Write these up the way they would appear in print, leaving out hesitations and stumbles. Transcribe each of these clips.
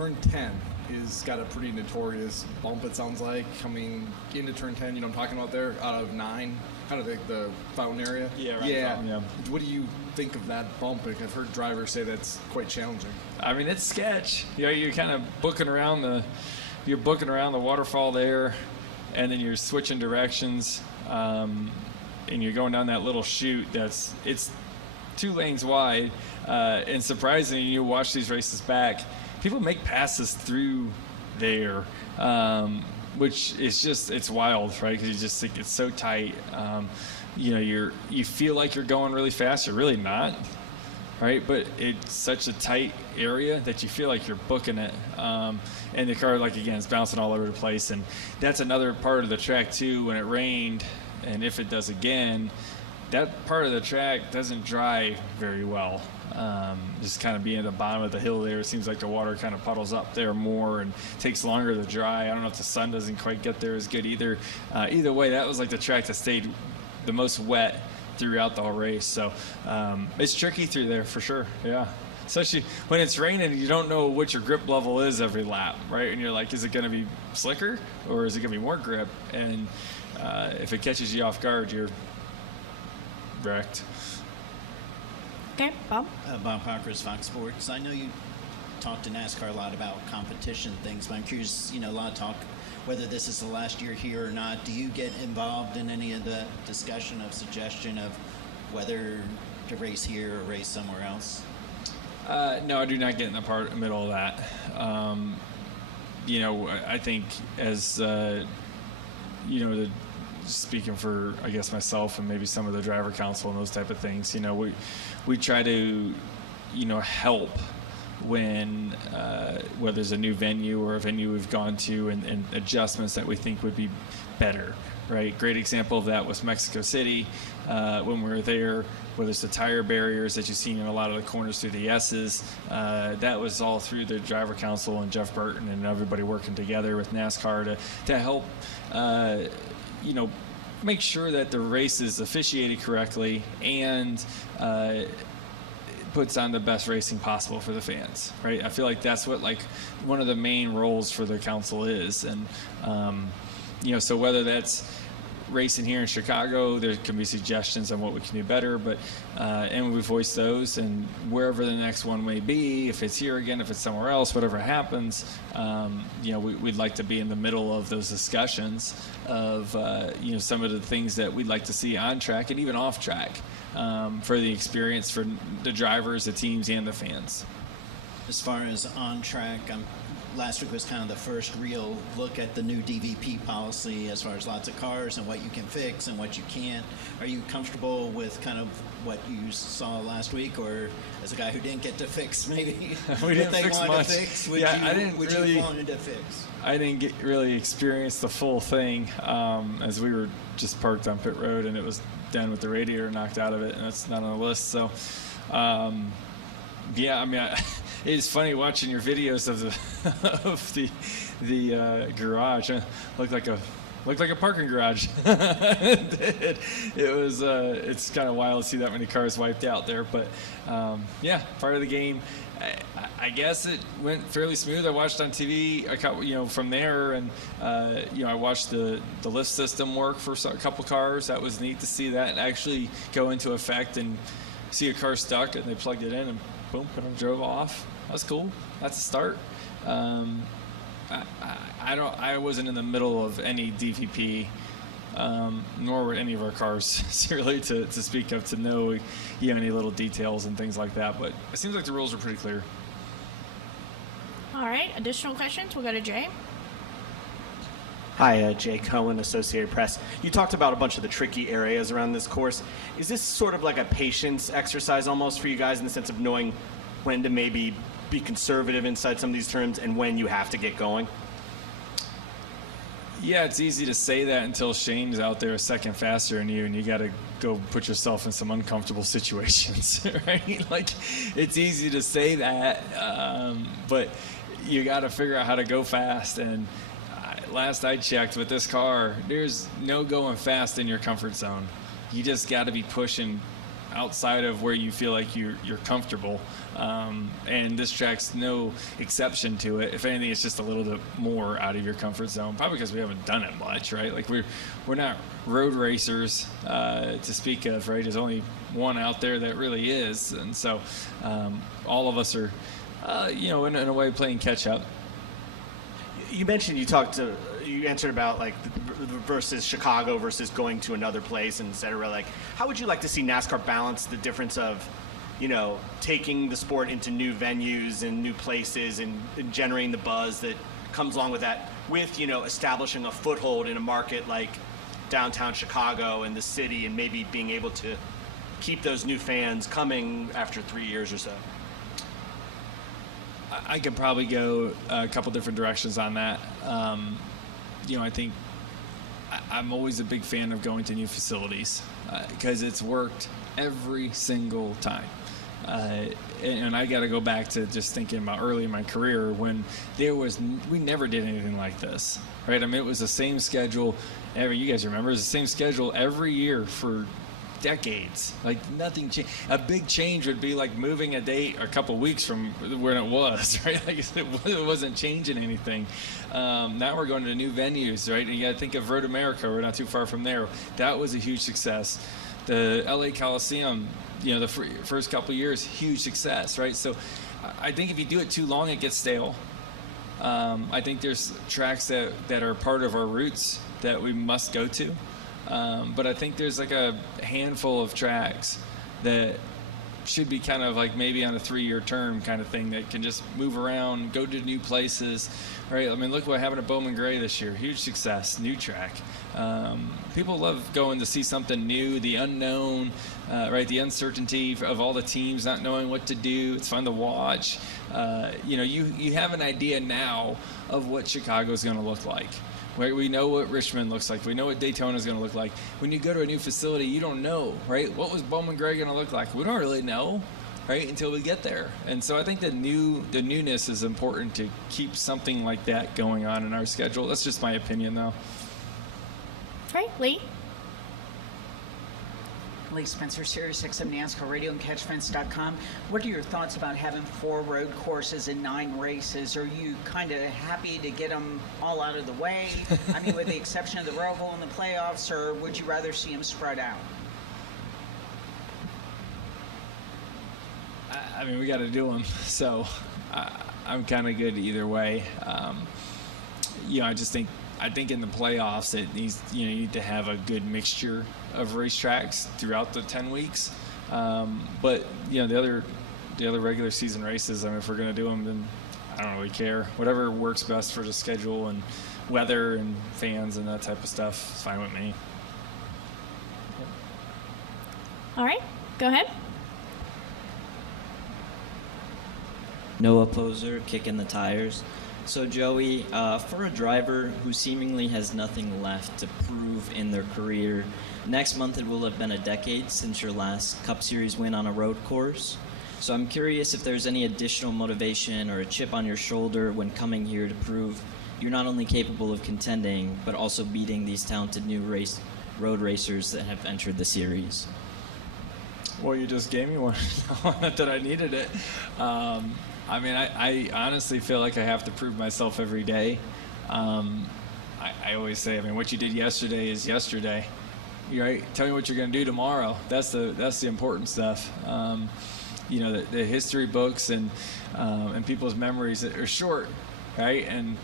turn 10 is got a pretty notorious bump, it sounds like, coming into turn 10, you know what I'm talking about there, out of 9, kind of the fountain area. Yeah, right. Yeah. What do you think of that bump? Like, I've heard drivers say that's quite challenging. I mean, it's sketch. You know, you're kind of booking around the waterfall there, and then you're switching directions, and you're going down that little chute it's 2 lanes wide, and surprisingly, you watch these races back, people make passes through there, which is just, it's wild, right? Because you just think it's so tight. You know, you feel like you're going really fast. You're really not, right? But it's such a tight area that you feel like you're booking it. And the car, like, again, is bouncing all over the place. And that's another part of the track, too. When it rained, and if it does again, that part of the track doesn't dry very well. Just kind of being at the bottom of the hill there, it seems like the water kind of puddles up there more and takes longer to dry. I don't know if the sun doesn't quite get there as good either. Either way, that was like the track that stayed the most wet throughout the whole race. So it's tricky through there for sure, yeah. Especially when it's raining, you don't know what your grip level is every lap, right? And you're like, is it going to be slicker or is it going to be more grip? And if it catches you off guard, you're wrecked. Okay, Bob? Bob Parker's Fox Sports. I know you talk to NASCAR a lot about competition things, but I'm curious, you know, a lot of talk whether this is the last year here or not. Do you get involved in any of the discussion of suggestion of whether to race here or race somewhere else? No, I do not get in the middle of that. You know, I think as, you know, speaking for, I guess, myself and maybe some of the driver council and those type of things, you know, we try to, you know, help when whether there's a new venue or a venue we've gone to and adjustments that we think would be better, right? Great example of that was Mexico City when we were there, whether it's the tire barriers that you've seen in a lot of the corners through the S's. That was all through the driver council and Jeff Burton and everybody working together with NASCAR to help, you know, make sure that the race is officiated correctly and puts on the best racing possible for the fans, right? I feel like that's what, like, one of the main roles for the council is. And, you know, so whether that's racing here in Chicago, there can be suggestions on what we can do better, but and we voice those, and wherever the next one may be, if it's here again, if it's somewhere else, whatever happens, you know, we'd like to be in the middle of those discussions of you know, some of the things that we'd like to see on track and even off track for the experience for the drivers, the teams, and the fans. As far as on track, last week was kind of the first real look at the new DVP policy as far as lots of cars and what you can fix and what you can't. Are you comfortable with kind of what you saw last week, or as a guy who didn't get to fix, maybe we didn't fix much. To fix, would you wanted to fix? I didn't really experience the full thing as we were just parked on pit road and it was done with the radiator knocked out of it, and it's not on the list. So yeah, I mean, it's funny watching your videos of the garage. It looked like a parking garage. It was it's kind of wild to see that many cars wiped out there, but yeah, part of the game. I guess it went fairly smooth. I watched on TV, you know, from there, and you know, I watched the lift system work for a couple cars. That was neat to see that actually go into effect and see a car stuck, and they plugged it in and boom, and it drove off. That's cool. That's a start. I wasn't in the middle of any DVP, nor were any of our cars really to speak of, to know, you know, any little details and things like that. But it seems like the rules are pretty clear. All right, additional questions? We'll go to Jay. Hi, Jay Cohen, Associated Press. You talked about a bunch of the tricky areas around this course. Is this sort of like a patience exercise almost for you guys in the sense of knowing when to maybe be conservative inside some of these turns and when you have to get going? Yeah, it's easy to say that until Shane's out there a second faster than you, and you got to go put yourself in some uncomfortable situations, right? Like, it's easy to say that, but you got to figure out how to go fast. And last I checked with this car, there's no going fast in your comfort zone. You just got to be pushing outside of where you feel like you're comfortable. And this track's no exception to it. If anything, it's just a little bit more out of your comfort zone, probably because we haven't done it much, right? Like we're not road racers to speak of, right? There's only one out there that really is, and so all of us are, in a way, playing catch up. You mentioned you answered about like versus Chicago versus going to another place and et cetera. Like, how would you like to see NASCAR balance the difference of, taking the sport into new venues and new places and generating the buzz that comes along with that, with, establishing a foothold in a market like downtown Chicago and the city, and maybe being able to keep those new fans coming after 3 years or so? I could probably go a couple different directions on that. I think I'm always a big fan of going to new facilities because it's worked every single time. And I got to go back to just thinking about early in my career when we never did anything like this, right? I mean, it was the same schedule you guys remember, it was the same schedule every year for decades. Like nothing changed. A big change would be like moving a date a couple weeks from when it was, right? Like it wasn't changing anything. Now we're going to new venues, right? And you got to think of Road America. We're not too far from there. That was a huge success. The LA Coliseum, the first couple of years, huge success, right? So I think if you do it too long, it gets stale. I think there's tracks that are part of our roots that we must go to. But I think there's like a handful of tracks that should be kind of like maybe on a 3-year term kind of thing that can just move around, go to new places, right? I mean, look what happened at Bowman Gray this year. Huge success, new track. People love going to see something new, the unknown, right? The uncertainty of all the teams not knowing what to do. It's fun to watch. You have an idea now of what Chicago's going to look like. Right? We know what Richmond looks like. We know what Daytona is going to look like. When you go to a new facility, you don't know, right? What was Bowman Gray going to look like? We don't really know, right, until we get there. And so I think the newness is important to keep something like that going on in our schedule. That's just my opinion, though. Right, Lee? Lee Spencer, Sirius XM NASCAR Radio and CatchFence.com. What are your thoughts about having 4 road courses and 9 races? Are you kind of happy to get them all out of the way? I mean, with the exception of the Roval and the playoffs, or would you rather see them spread out? I mean, we got to do them, so I'm kind of good either way. I think in the playoffs it needs you need to have a good mixture of racetracks throughout the 10 weeks. But the other regular season races, I mean, if we're going to do them, then I don't really care. Whatever works best for the schedule and weather and fans and that type of stuff is fine with me. All right, go ahead. Noah Poser, kicking the tires. So Joey, for a driver who seemingly has nothing left to prove in their career, next month it will have been a decade since your last Cup Series win on a road course. So I'm curious if there's any additional motivation or a chip on your shoulder when coming here to prove you're not only capable of contending, but also beating these talented new road racers that have entered the series. Well, you just gave me one. Not that I needed it. I mean, I honestly feel like I have to prove myself every day. I always say, I mean, what you did yesterday is yesterday. Right? Tell me what you're going to do tomorrow. That's the important stuff. The history books and people's memories are short, right? And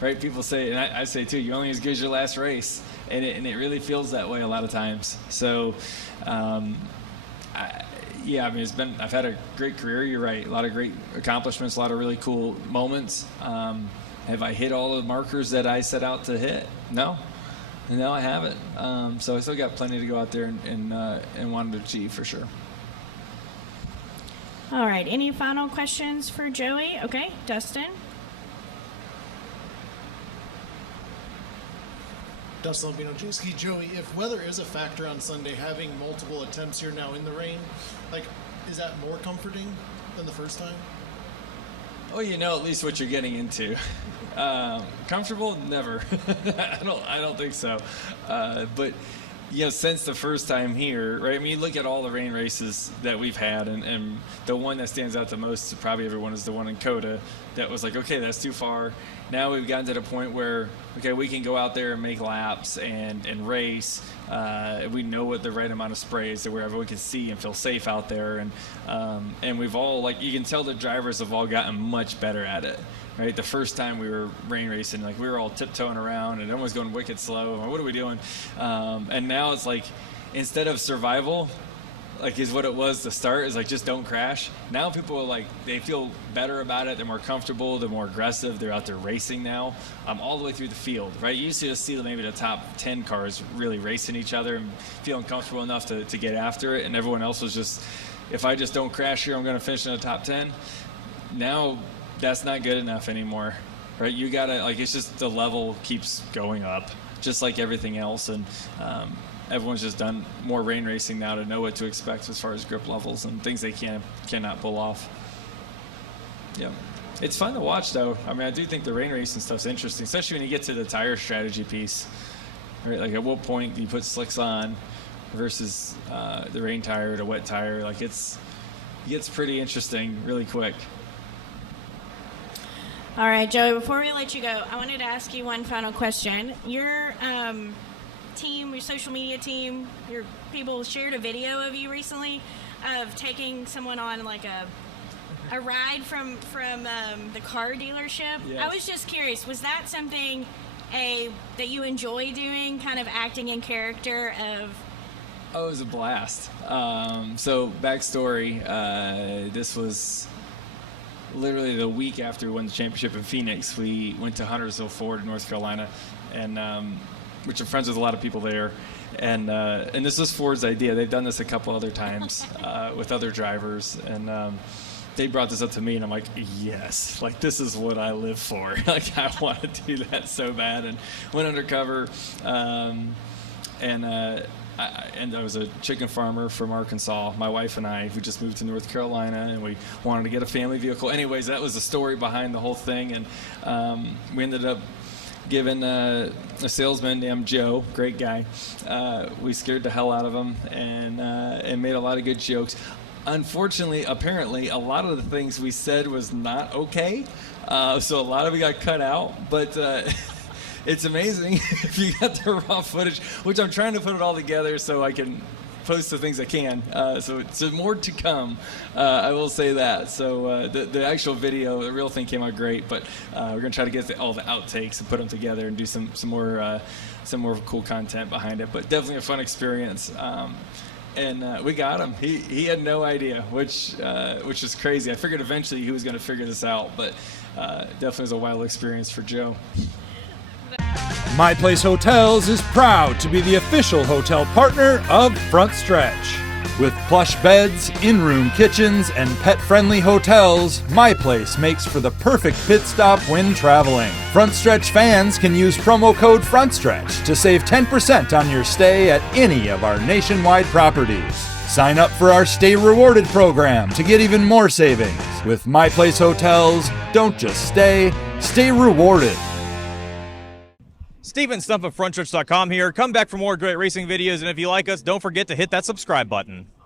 right, people say, and I say too, you're only as good as your last race, and it really feels that way a lot of times. So. I mean, I've had a great career. You're right. A lot of great accomplishments, a lot of really cool moments. Have I hit all the markers that I set out to hit? No, I haven't. So I still got plenty to go out there and want to achieve for sure. All right, any final questions for Joey? Okay, Dustin? Dustin Albino-Jinski. Joey, if weather is a factor on Sunday, having multiple attempts here now in the rain, is that more comforting than the first time? Well, at least what you're getting into. Comfortable? Never. I don't think so. But since the first time here, right? I mean, you look at all the rain races that we've had, and the one that stands out the most to probably everyone is the one in Coda that was like, okay, that's too far. Now we've gotten to the point where, okay, we can go out there and make laps and race. We know what the right amount of spray is, where everyone can see and feel safe out there. And we've all, like, you can tell the drivers have all gotten much better at it. Right, the first time we were rain racing, like we were all tiptoeing around and everyone's going wicked slow. What are we doing? And now it's like, instead of survival, like is what it was to start, is like just don't crash. Now people are like, they feel better about it. They're more comfortable. They're more aggressive. They're out there racing now, all the way through the field. Right, you used to just see maybe the top 10 cars really racing each other and feeling comfortable enough to get after it, and everyone else was just, if I just don't crash here, I'm going to finish in the top 10. Now that's not good enough anymore, right? You gotta, like, it's just the level keeps going up, just like everything else, and everyone's just done more rain racing now to know what to expect as far as grip levels and things they cannot pull off. Yeah, it's fun to watch though. I mean, I do think the rain racing stuff's interesting, especially when you get to the tire strategy piece, right? Like, at what point do you put slicks on versus the rain tire to wet tire? Like, it gets pretty interesting really quick. All right, Joey, before we let you go, I wanted to ask you one final question. Your team, your social media team, your people shared a video of you recently of taking someone on like a ride from the car dealership. Yes. I was just curious, was that something that you enjoy doing, kind of acting in character of? Oh, it was a blast. So backstory, this was literally the week after we won the championship in Phoenix. We went to Huntersville Ford, North Carolina, and which are friends with a lot of people there. And this was Ford's idea. They've done this a couple other times with other drivers, and they brought this up to me, and I'm like, yes, like this is what I live for. Like, I want to do that so bad, and went undercover, and I was a chicken farmer from Arkansas, my wife and I, who just moved to North Carolina, and we wanted to get a family vehicle. Anyways, that was the story behind the whole thing, and we ended up giving a salesman named Joe, great guy. We scared the hell out of him and made a lot of good jokes. Unfortunately, apparently, a lot of the things we said was not okay, so a lot of it got cut out, but it's amazing if you got the raw footage, which I'm trying to put it all together so I can post the things I can. So more to come, I will say that. So the actual video, the real thing came out great, but we're going to try to get all the outtakes and put them together and do some more cool content behind it. But definitely a fun experience. And we got him. He had no idea, which is crazy. I figured eventually he was going to figure this out, but definitely was a wild experience for Joe. My Place Hotels is proud to be the official hotel partner of Front Stretch. With plush beds, in-room kitchens, and pet-friendly hotels, My Place makes for the perfect pit stop when traveling. Front Stretch fans can use promo code FRONTSTRETCH to save 10% on your stay at any of our nationwide properties. Sign up for our Stay Rewarded program to get even more savings. With My Place Hotels, don't just stay rewarded. Steven Stump of FrontStretch.com here. Come back for more great racing videos, and if you like us, don't forget to hit that subscribe button.